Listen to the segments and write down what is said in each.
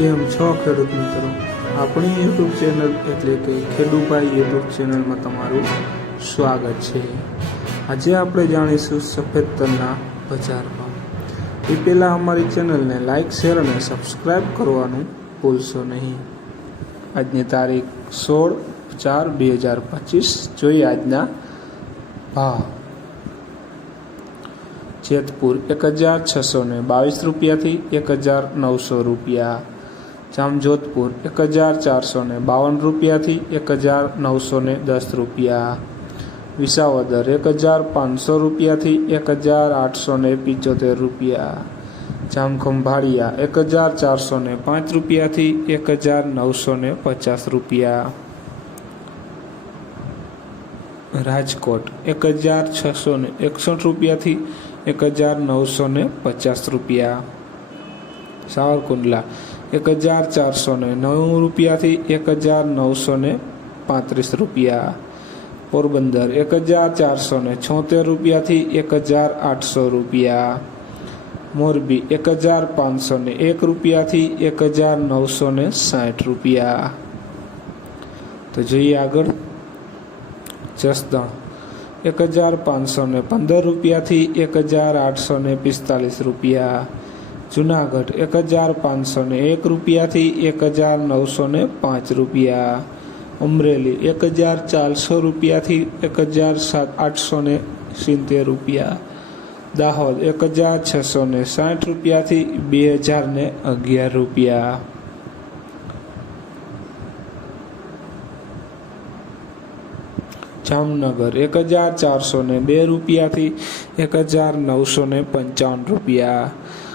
કેમ છો ખેડૂત મિત્રો? આપણી યુટ્યુબ ચેનલ એટલે કે ખેડૂભાઈ યુટ્યુબ ચેનલમાં તમારું સ્વાગત છે. આજે આપણે જાણીશું સફેદ તલના બજાર એ પહેલાં અમારી ચેનલને લાઇક શેર અને સબસ્ક્રાઈબ કરવાનું ભૂલશો નહીં. આજની તારીખ સોળ ચાર બે હજાર પચીસ. જોઈએ આજના ભાવ. જેતપુર એક હજાર છસો ને બાવીસ રૂપિયાથી એક હજાર નવસો રૂપિયા. જામજોધપુર એક હજાર ચારસો ને બાવન રૂપિયાથી એક હજાર નવસો ને દસ રૂપિયા. વિસાવદર એક હજાર પાંચસો રૂપિયાથી એક હજાર આઠસો ને પિચોતેર રૂપિયા. જામખંભાળિયા એક હજાર ચારસો ને પાંચ રૂપિયાથી એક હજાર નવસો ને પચાસ રૂપિયા. રાજકોટ એક હજાર છસો ને એકસઠ રૂપિયાથી એક હજાર નવસો ને પચાસ રૂપિયા. સાવરકુંડલા એક હજાર ચારસો ને નવ રૂપિયાથી એક હજાર નવસો ને પાંત્રીસ રૂપિયા પોરબંદર એક હજાર ચારસો ને છોતેર રૂપિયાથી એક હજાર આઠસો રૂપિયા મોરબી એક હજાર પાંચસો ને એક રૂપિયાથી એક હજાર નવસો ને સાઠ રૂપિયા તો જોઈએ આગળ જસદણ એક હજાર પાંચસો ને પંદર રૂપિયાથી એક હજાર આઠસો ને પિસ્તાલીસ રૂપિયા જુનાગઢ એક હજાર પાંચસો ને એક રૂપિયાથી એક હજાર નવસો ને પાંચ રૂપિયા. અમરેલી એક હજાર ચારસો રૂપિયાથી એક હજાર સાત આઠસો ને સિત્તેર રૂપિયા. દાહોદ એક હજાર છસો ને સાઠ રૂપિયાથી બે હજાર ને અગિયાર રૂપિયા. જામનગર એક હજાર ચારસો ને બે રૂપિયાથી એક હજાર નવસો ને પંચાવન રૂપિયા.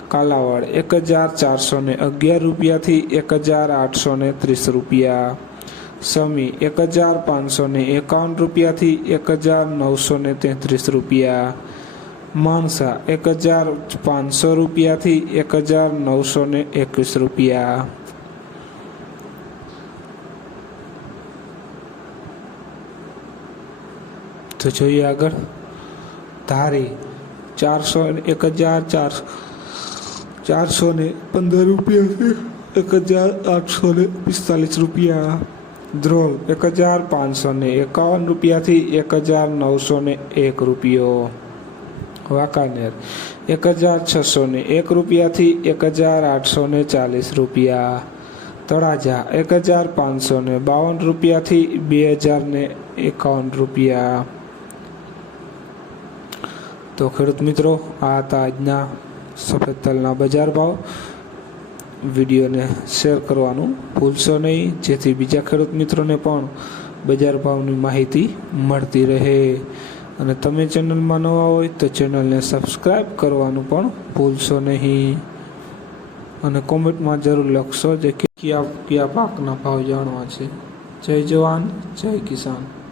કાલાવાડ એક હજાર ચારસો ને અગિયાર રૂપિયાથી એક હજાર આઠસો ને ત્રીસ રૂપિયા. સમી એક હજાર પાંચસો ને એકાવન રૂપિયાથી એક હજાર નવસો ને તેત્રીસ રૂપિયા. માણસા એક હજાર પાંચસો રૂપિયાથી એક હજાર નવસો ને એકવીસ રૂપિયા. તો જોઈએ આગળ. ધારી ચારસો એક હજાર ચાર ચારસો ને પંદર રૂપિયા એક હજાર આઠસો ને પિસ્તાલીસ રૂપિયા. ધ્રોલ, એક હજાર પાંચસો ને એકાવન રૂપિયાથી એક હજાર નવસો ને એક રૂપિયો. વાંકાનેર, એક હજાર છસો ને એક રૂપિયાથી એક હજાર આઠસો ને ચાલીસ રૂપિયા. તળાજા, એક હજાર પાંચસો ને બાવન રૂપિયાથી બે હજાર ને એકાવન રૂપિયા. તો ખેડૂત મિત્રો, આ હતા આજના સફેદ તલના બજાર ભાવ. વિડીયોને શેર કરવાનું ભૂલશો નહીં. જેથી બીજા ખેડૂત મિત્રોને પણ બજાર ભાવની માહિતી મળતી રહે. અને તમે ચેનલમાં નવા હોય તો ચેનલને સબસ્ક્રાઈબ કરવાનું પણ ભૂલશો નહીં. અને કોમેન્ટમાં જરૂર લખશો જે કયા કયા પાકના ભાવ જાણવા છે. જય જવાન, જય કિસાન.